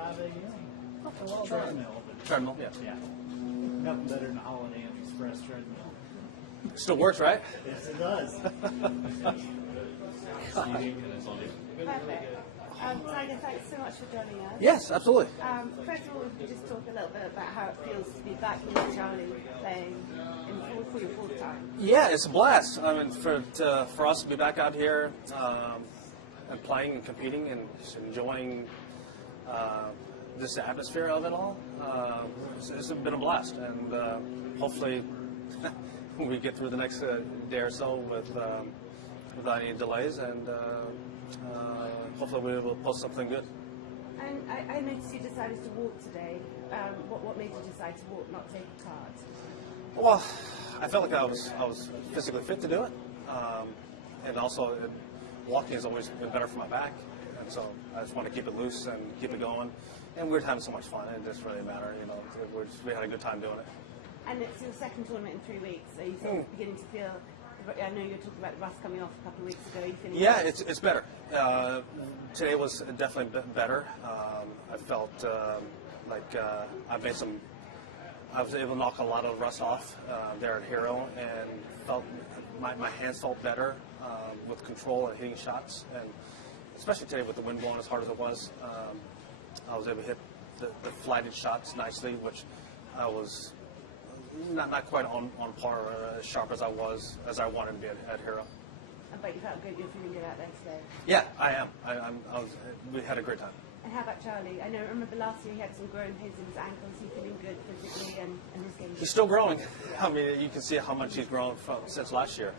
5 a.m. Well, Treadmill. treadmill, yeah. Yeah. Nothing better than a Holiday Inn Express treadmill. Still works, right? Yes, it does. Perfect. Tiger, thanks so much for joining us. Yes, absolutely. First of all, we could just talk a little bit about how it feels to be back with Charlie playing for your fourth time. Yeah, it's a blast. I mean, for us to be back out here and playing and competing and just enjoying this atmosphere of it all, it's been a blast. And hopefully we get through the next day or so without any delays, and hopefully we'll be able to post something good. And I noticed you decided to walk today. What made you decide to walk, not take a cart? Well, I felt like I was physically fit to do it, and also walking has always been better for my back, and so I just want to keep it loose and keep it going. And we were having so much fun; it doesn't really matter, you know. We had a good time doing it. And it's your second tournament in 3 weeks. Are you sort of beginning to feel? I know you were talking about the rust coming off a couple of weeks ago. Are you feeling Yeah, it's better. Today was definitely better. I felt like I was able to knock a lot of the rust off there at Hero, and felt my hands felt better with control and hitting shots. And especially today with the wind blowing as hard as it was, I was able to hit the flighted shots nicely, which I was not quite on par or as sharp as I wanted to be at Hero. But you felt good. You're feeling good out there today. Yeah, I am. We had a great time. And how about Charlie? I remember last year he had some growing pains in his ankles. He's feeling good physically and his game. He's still growing. I mean, you can see how much he's grown since last year.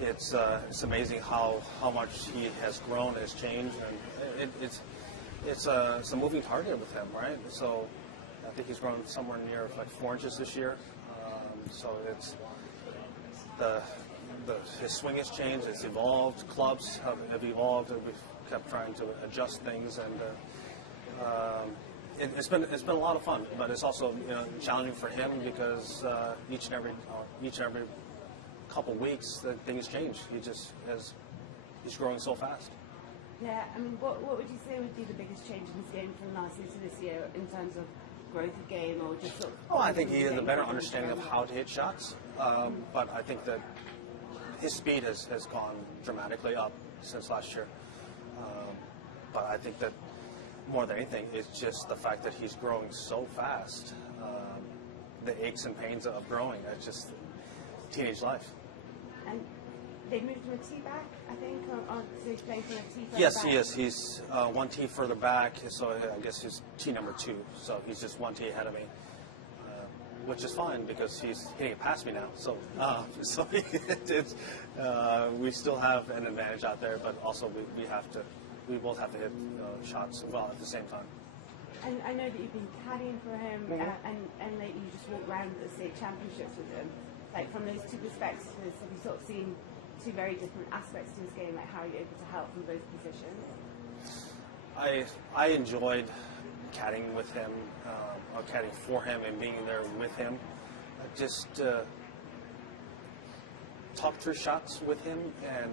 It's amazing how much he has grown, has changed, and it's a moving target with him, right? So I think he's grown somewhere near like 4 inches this year. So it's his swing has changed. It's evolved. Clubs have evolved, and we've kept trying to adjust things, and it's been a lot of fun. But it's also challenging for him because each and every couple weeks things change. He's growing so fast. Yeah, I mean, what would you say would be the biggest change in his game from last year to this year in terms of growth of game, or just sort of? Oh, I think he has a better understanding of how to hit shots. But I think that his speed has gone dramatically up since last year. But I think that more than anything, it's just the fact that he's growing so fast. The aches and pains of growing. It's just teenage life. And they moved him a tee back, I think, or so he's playing from a tee further Yes, back? he is. He's one tee further back, so I guess he's tee number 2. So he's just one tee ahead of me, which is fine because he's hitting it past me now. So we still have an advantage out there, but also we both have to hit shots well at the same time. And I know that you've been caddying for him, and lately you just walked around the state championships with him. Like, from those two perspectives, have you sort of seen two very different aspects to his game, like how you're able to help from both positions? I enjoyed caddying with him, or caddying for him and being there with him. Just talk through shots with him and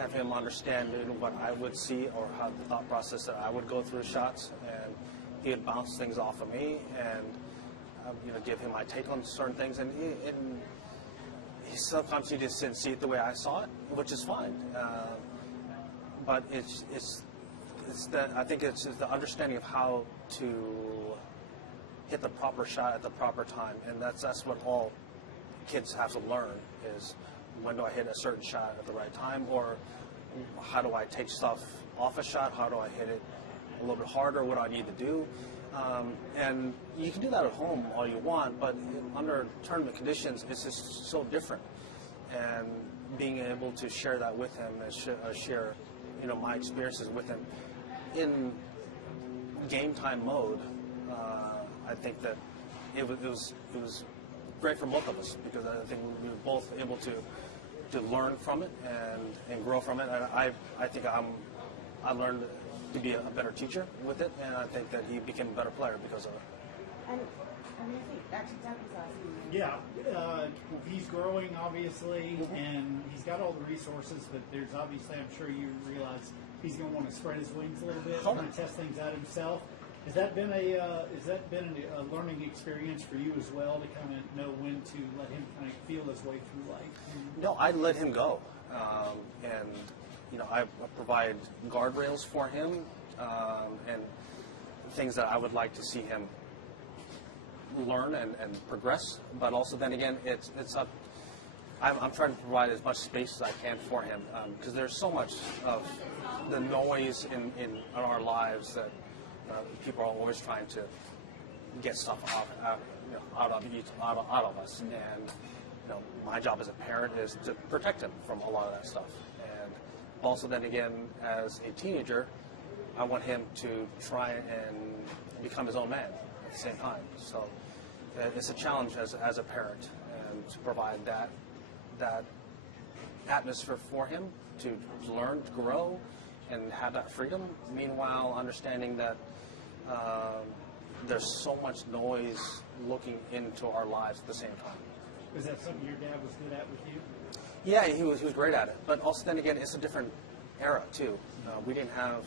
have him understand what I would see or how the thought process that I would go through shots, and he would bounce things off of me and give him my take on certain things, and sometimes he just didn't see it the way I saw it, which is fine. But I think it's the understanding of how to hit the proper shot at the proper time, and that's what all kids have to learn is when do I hit a certain shot at the right time, or how do I take stuff off a shot, how do I hit it a little bit harder, what do I need to do. And you can do that at home all you want, but under tournament conditions, it's just so different. And being able to share that with him and share, my experiences with him in game time mode, I think that it was great for both of us because I think we were both able to learn from it and grow from it. And I think I learned to be a better teacher with it, and I think that he became a better player because of it. And you think actually Doug was asking you? Yeah, he's growing obviously, and he's got all the resources, but there's obviously, I'm sure you realize, he's going to want to spread his wings a little bit, Totally. kind of test things out himself. Has that been a learning experience for you as well, to kind of know when to let him kind of feel his way through life? No, I let him go, and I provide guardrails for him, and things that I would like to see him learn and progress. But also, then again, it's up. I'm trying to provide as much space as I can for him, because there's so much of the noise in our lives that people are always trying to get stuff out of us. And my job as a parent is to protect him from a lot of that stuff. And also, then again, as a teenager, I want him to try and become his own man at the same time. So it's a challenge as a parent, and to provide that atmosphere for him to learn, to grow, and have that freedom. Meanwhile, understanding that there's so much noise looking into our lives at the same time. Was that something your dad was good at with you? Yeah, he was great at it. But also, then again, it's a different era too. We didn't have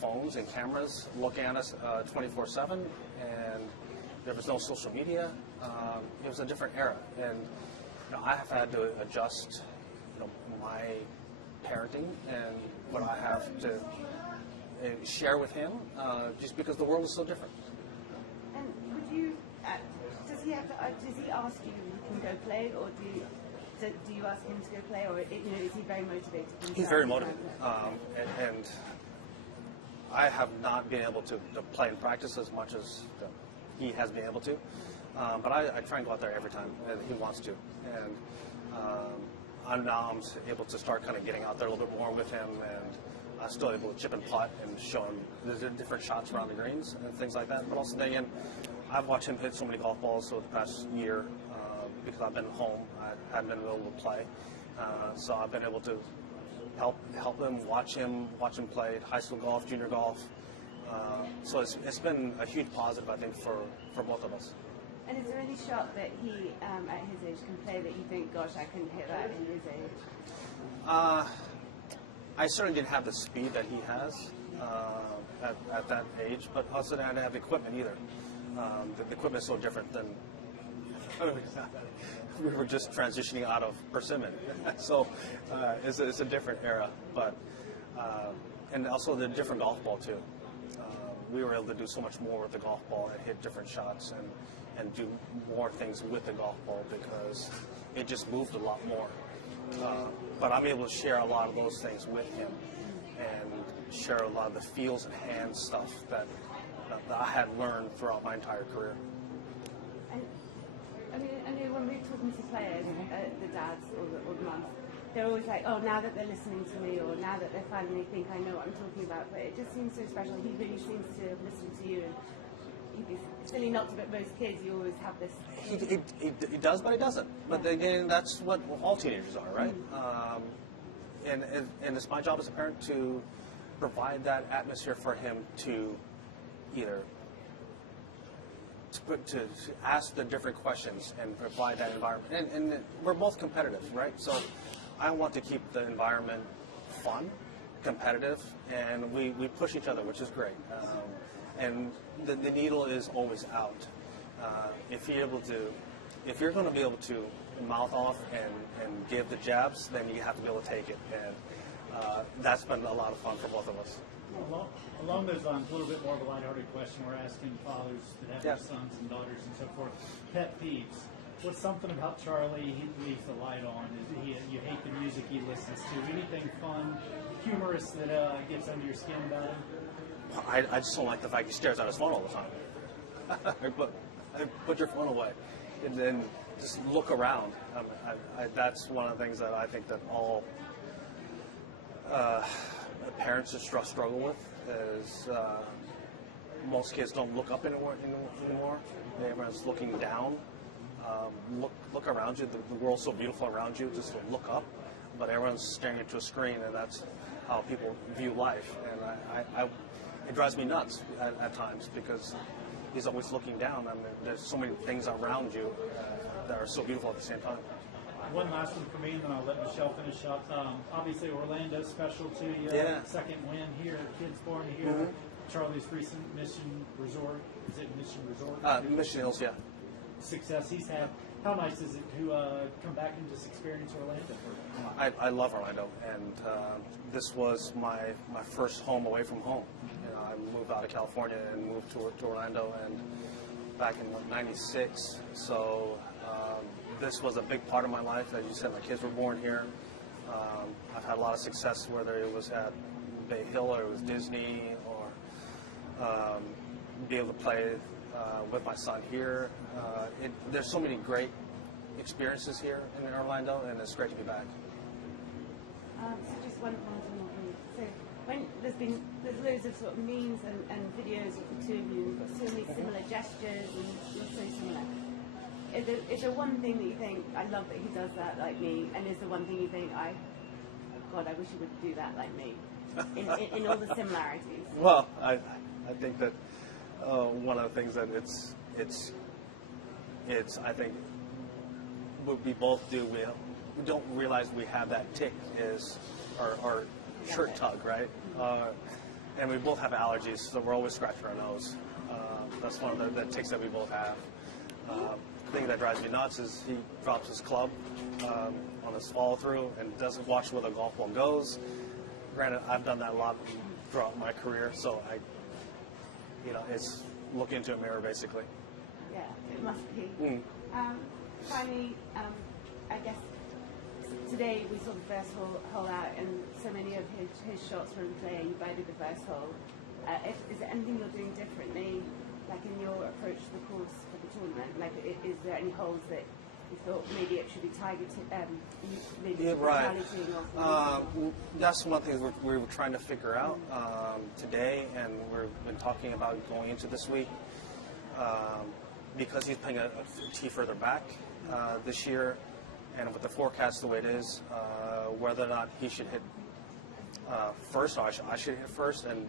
phones and cameras looking at us 24/7, and there was no social media. It was a different era, and I have had to adjust my parenting and what I have to share with him, just because the world is so different. And would you? Does he have to? Does he ask you to go play, or do you ask him to go play, or is he very motivated? He's very motivated, and I have not been able to play and practice as much as he has been able to. But I try and go out there every time that he wants to, and I'm able to start kind of getting out there a little bit more with him, and I'm still able to chip and putt and show him there's different shots around the greens and things like that. But also, then again, I've watched him hit so many golf balls over the past year, because I've been home. I haven't been able to play, so I've been able to help him, watch him play high school golf, junior golf. So it's been a huge positive, I think, for both of us. And is there any shot that he, at his age, can play that you think, gosh, I couldn't hit that in his age? I certainly didn't have the speed that he has at that age, but also I didn't have the equipment either. The equipment is so different than we were just transitioning out of persimmon. So it's a different era, but and also the different golf ball too. We were able to do so much more with the golf ball and hit different shots and do more things with the golf ball because it just moved a lot more. But I'm able to share a lot of those things with him and share a lot of the feels and hand stuff that I had learned throughout my entire career. And I mean, when we're talking to players, the dads or the mums, they're always like, oh, now that they're listening to me, or now that they finally think I know what I'm talking about. But it just seems so special. He really seems to listen to you, and it's silly not to, but most kids, you always have this. He does, but he doesn't. But again, that's what all teenagers are, right? And it's my job as a parent to provide that atmosphere for him to either to ask the different questions and provide that environment. And we're both competitive, right? So I want to keep the environment fun, competitive, and we push each other, which is great. And the needle is always out. If you're going to be able to mouth off and give the jabs, then you have to be able to take it. And that's been a lot of fun for both of us. Along those lines, a little bit more of a lighthearted question. We're asking fathers that have their sons and daughters and so forth. Pet peeves. What's something about Charlie he leaves the light on? You hate the music he listens to? Anything fun, humorous that gets under your skin about him? I just don't like the fact he stares at his phone all the time. Put your phone away, and then just look around. That's one of the things that I think that all parents just struggle with. Is most kids don't look up anymore. Everyone's looking down. Look around you. The world's so beautiful around you. Just look up. But everyone's staring into a screen, and that's how people view life. And it drives me nuts at times because he's always looking down. I mean, there's so many things around you that are so beautiful at the same time. one last one for me, and then I'll let Michelle finish up. Obviously, Orlando's special to you. Yeah. Second win here, kids born here. Charlie's recent Mission Resort. Is it Mission Resort? Mission Hills, yeah. Success he's had. How nice is it to come back and just experience Orlando? I love Orlando, and this was my first home away from home. You know, I moved out of California and moved to Orlando, and back in '96. So this was a big part of my life. As you said, my kids were born here. I've had a lot of success, whether it was at Bay Hill or it was Disney, or be able to play with my son here. There's so many great experiences here in Orlando, and it's great to be back. So just one more thing. So when there's loads of sort of memes and videos of the two of you, you've got so many similar gestures and you're so similar. Is there one thing that you think, I love that he does that like me, and is there one thing you think, God, I wish he would do that like me, in all the similarities? Well, I think that one of the things that it's I think what we both do, we don't realize we have that tick is our shirt tug, right? And we both have allergies, so we're always scratching our nose. That's one of the ticks that we both have. The thing that drives me nuts is he drops his club on his follow through and doesn't watch where the golf ball goes. Granted, I've done that a lot throughout my career, so it's look into a mirror basically. Yeah, it must be. Finally, I guess today we saw the first hole out, and so many of his shots were in play, and you birded the first hole. Is there anything you're doing differently, like in your approach to the course for the tournament? Like, is there any holes that you thought maybe it should be targeted, that's one thing we were trying to figure out today, and we've been talking about going into this week. Because he's playing a tee further back this year, and with the forecast the way it is, whether or not he should hit first, or I should hit first, and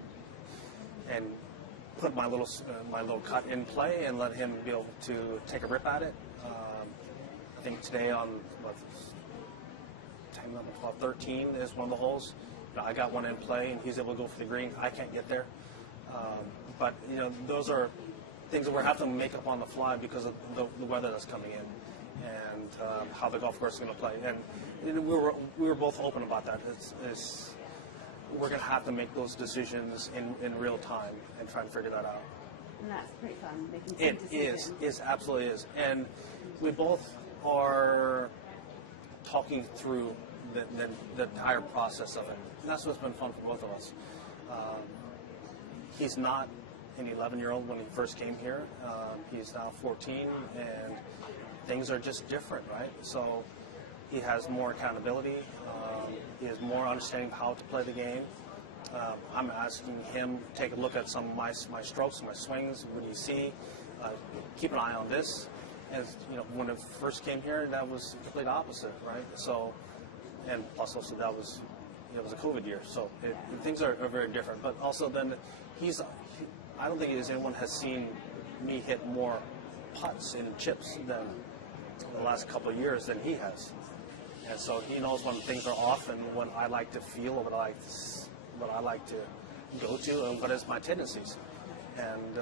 put my little cut in play and let him be able to take a rip at it. I think today on 13 is one of the holes. I got one in play, and he's able to go for the green. I can't get there, but those are things that we're having to make up on the fly because of the weather that's coming in, and how the golf course is going to play. And we were both open about that. We're going to have to make those decisions in real time and try to figure that out. And that's pretty fun, making some decisions. It absolutely is. And we both are talking through the entire process of it. And that's what's been fun for both of us. He's not an 11-year-old when he first came here. He's now 14, and things are just different, right? So he has more accountability. He has more understanding of how to play the game. I'm asking him to take a look at some of my strokes, my swings. What do you see? Keep an eye on this. As when it first came here, that was the complete opposite, right? So, and plus also that was it was a COVID year, so things are very different. But also then I don't think anyone has seen me hit more putts and chips than the last couple of years than he has. And so he knows when things are off and when I like to feel or what I like to go to and what is my tendencies. And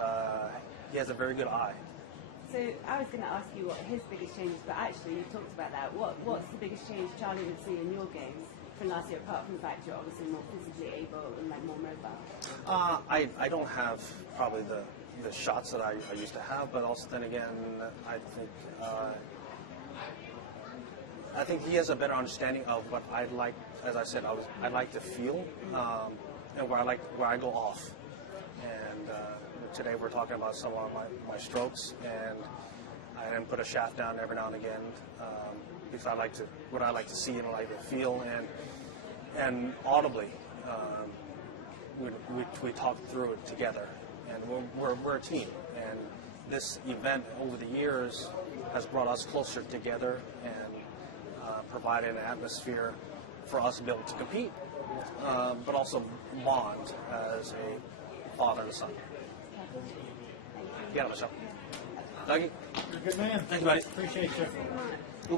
he has a very good eye. So I was going to ask you what his biggest change is, but actually you talked about that. What's the biggest change Charlie would see in your games from last year, apart from the fact you're obviously more physically able and like more mobile? I don't have probably the shots that I used to have, but also then again, I think he has a better understanding of what I like. As I said, I like to feel and where I go off. And today we're talking about some of my strokes, and I then put a shaft down every now and again because I like to see and I like to feel, and audibly we talk through it together, and we're a team. And this event over the years has brought us closer together and provided an atmosphere for us to be able to compete, but also bond as a father and a son. Yeah, Michelle. Dougie? You're a good man. Thanks, buddy. Appreciate you.